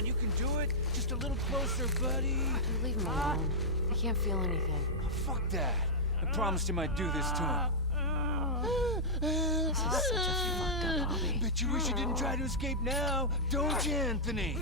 on, you can do it. Just a little closer, buddy. Leave him alone. I can't feel anything. Fuck that. I promised him I'd do this to him. This is such a fucked up hobby. Bet you wish you didn't try to escape now, don't you, Anthony?